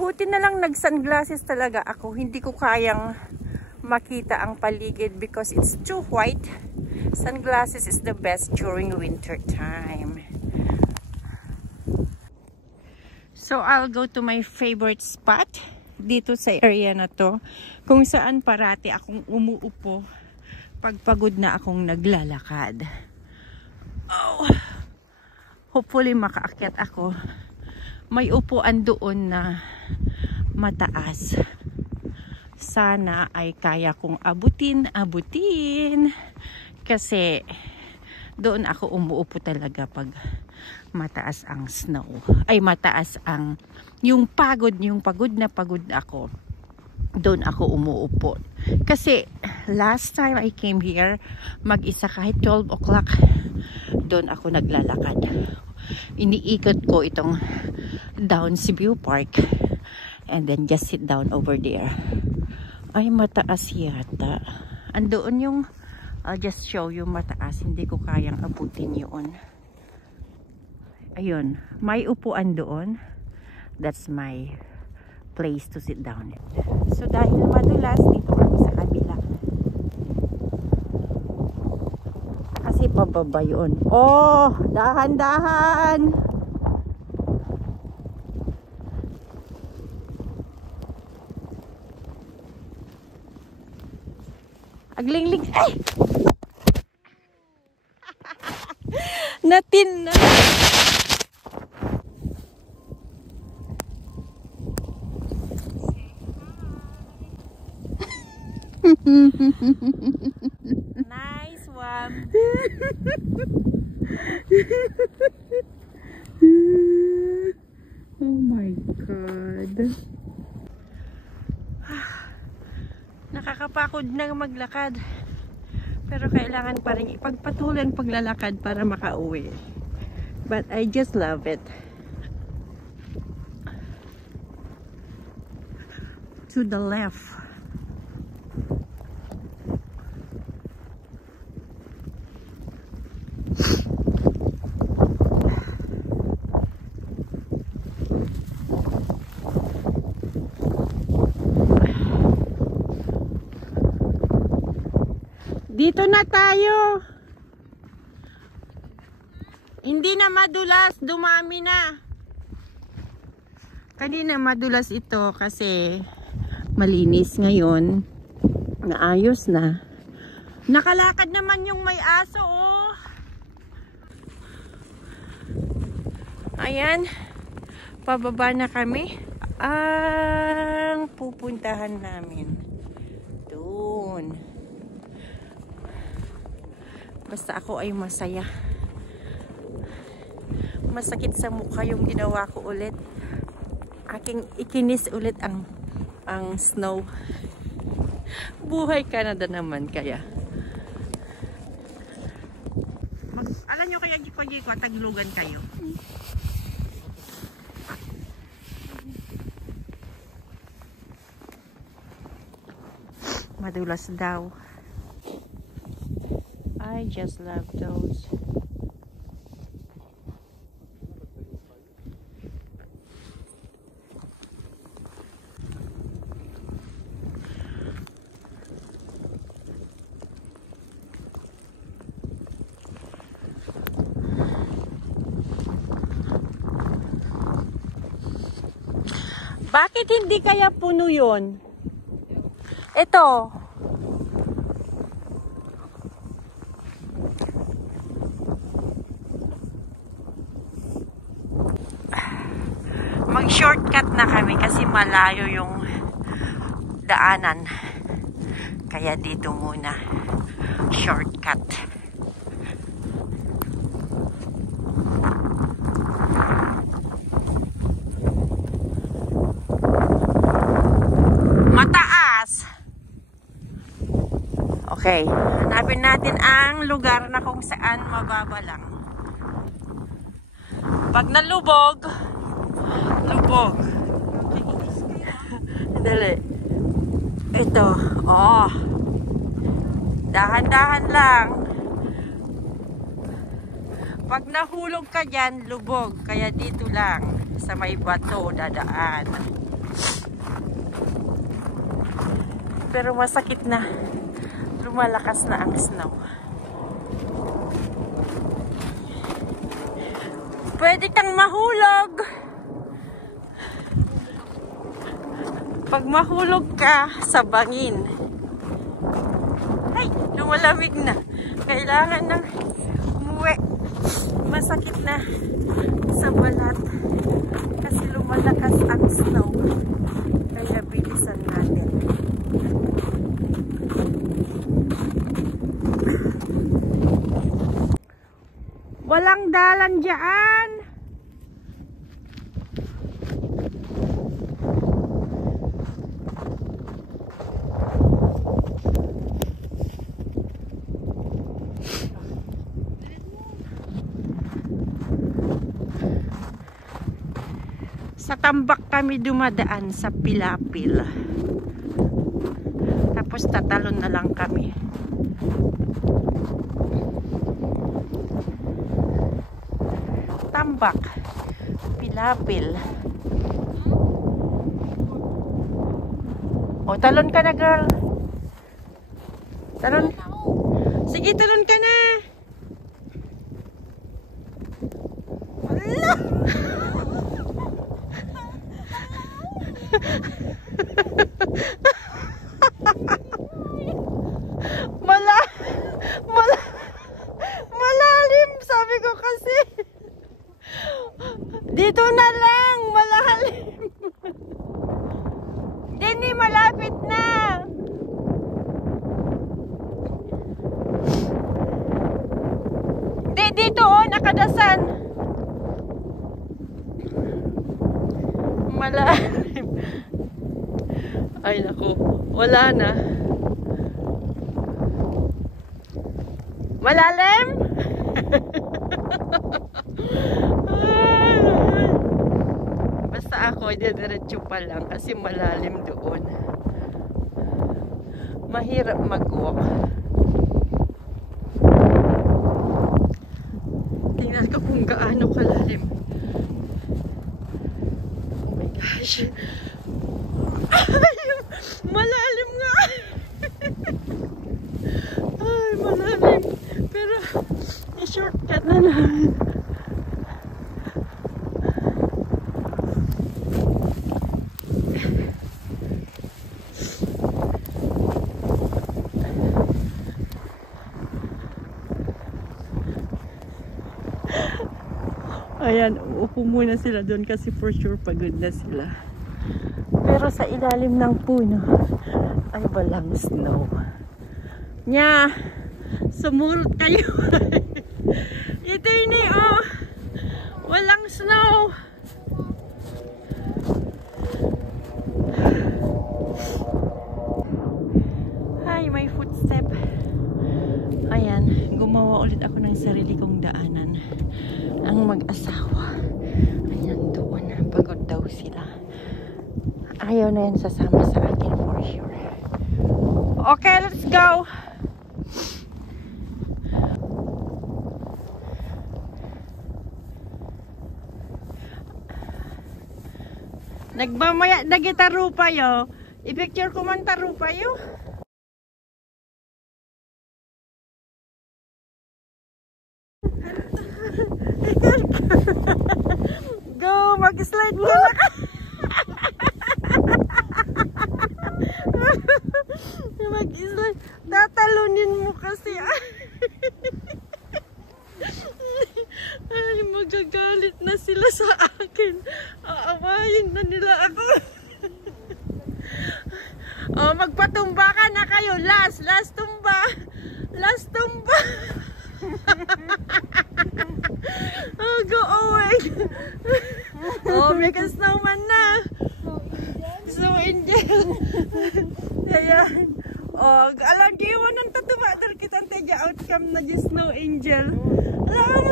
Buti na lang nag-sunglasses talaga ako. Hindi ko kayang makita ang paligid because it's too white. Sunglasses is the best during winter time. So I'll go to my favorite spot dito sa area na to, kung saan parati akong umuupo pag pagod na akong naglalakad. Oh, hopefully makaakyat ako. May upuan doon na mataas. Sana ay kaya kong abutin. Kasi doon ako umuupo talaga pag mataas ang snow. Ay mataas ang yung pagod na pagod ako. Doon ako umuupo. Kasi last time I came here, mag-isa kahit 12 o'clock, doon ako naglalakad. Iniikot ko itong Downsview Park and then just sit down over there. Ay mataas yata. Andoon yung I'll just show you mataas. Hindi ko kayang abutin yun. Ayun, may upuan doon. That's my place to sit down. So dahil madulas, dito kami sa kabila. Kasi pababa yun. Oh, dahan-dahan! Aglingling. Ay! Natin na. Nice one. Oh my God. Nakakapagod na maglakad. Pero kailangan pa rin ipagpatuloy ang paglalakad para makauwi. But I just love it. To the left. Dito na tayo. Hindi na madulas, dumami na. Kanina madulas ito kasi malinis ngayon. Naayos na. Nakalakad naman yung may aso, oh. Ayan. Pababa na kami. Ang pupuntahan namin. Doon. Basta ako ay masaya. Masakit sa mukha yung ginawa ko ulit. Aking ikinis ulit ang snow. Buhay Canada naman kaya. Alam nyo kaya giko-giko, taglugan kayo. Madulas daw. I just love those. Bakit hindi kaya puno yun? Ito. Mag-shortcut na kami kasi malayo yung daanan. Kaya dito muna. Shortcut. Mataas! Okay. Hanapin natin ang lugar na kung saan mababa lang. Pag nalubog, lubog. Dali. Ito. Oh. Dahan-dahan lang. Pag nahulog ka dyan, lubog. Kaya dito lang. Sa may bato, dadaan. Pero masakit na. Lumalakas na ang snow. Pwede kang mahulog. Pag mahulog ka sa bangin. Ay, lumalamig na. Kailangan nang umuwi. Masakit na sa balat. Kasi lumalakas ang snow. Kaya bilisan natin. Walang dalan dyan. Sa tambak kami dumadaan sa Pilapil. Tapos tatalon na lang kami. Tambak, Pilapil. O, talon ka na, girl. Talon. Sige, talon ka na. Allah! Malalim, sabi ko kasi. Dito na lang, malalim. Dini, malapit na. Dito oh, nakadasan. Malalim. Ay naku, wala na. Malalim? Basta ako, diretso pa lang kasi malalim doon. Mahirap mag-walk. Tingnan ko kung gaano kalalim. Oh my gosh. Malalim nga. Ay, malalim. Pero, i-shortcut na namin. Ayan, upo muna sila doon kasi for sure pagod na sila. Pero sa ilalim ng puno ay walang snow. Nya, sumulot kayo. Ito yun eh, oh. Walang snow. Hi, may footstep. Ayan, gumawa ulit ako ng sarili kong daanan. Ang mag-asawa. Ayan doon, pagod daw sila. Ayaw na yan sasama sa akin for sure. Okay, let's go! Nagmamaya na gitaro pa yo. I-picture ko man taro pa yo. Go, mag-slide ka na. Mag-slide. Tatalunin mo kasi. Ay, magagalit na sila sa akin. Aawayin na nila ako. Oh, magpatumba ka na kayo. Last tumba. Last tumba. Oh, go away. Oh, make a snowman na. Snow angel. Ayan. Oh, alam giwan ng tatuwa dar kita tega outcome na di snow angel. Alam.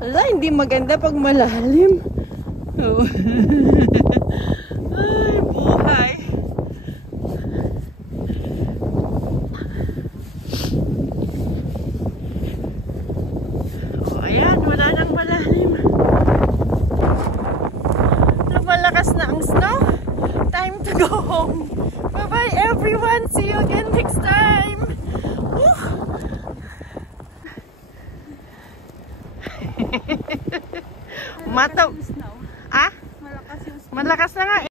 Ala, hindi maganda pag malalim. Oh. Ay, buhay. Oh, ayan, wala nang malalim. Lumalakas Mata... Malakas yung snow. Ah? Malakas yung snow. Malakas na nga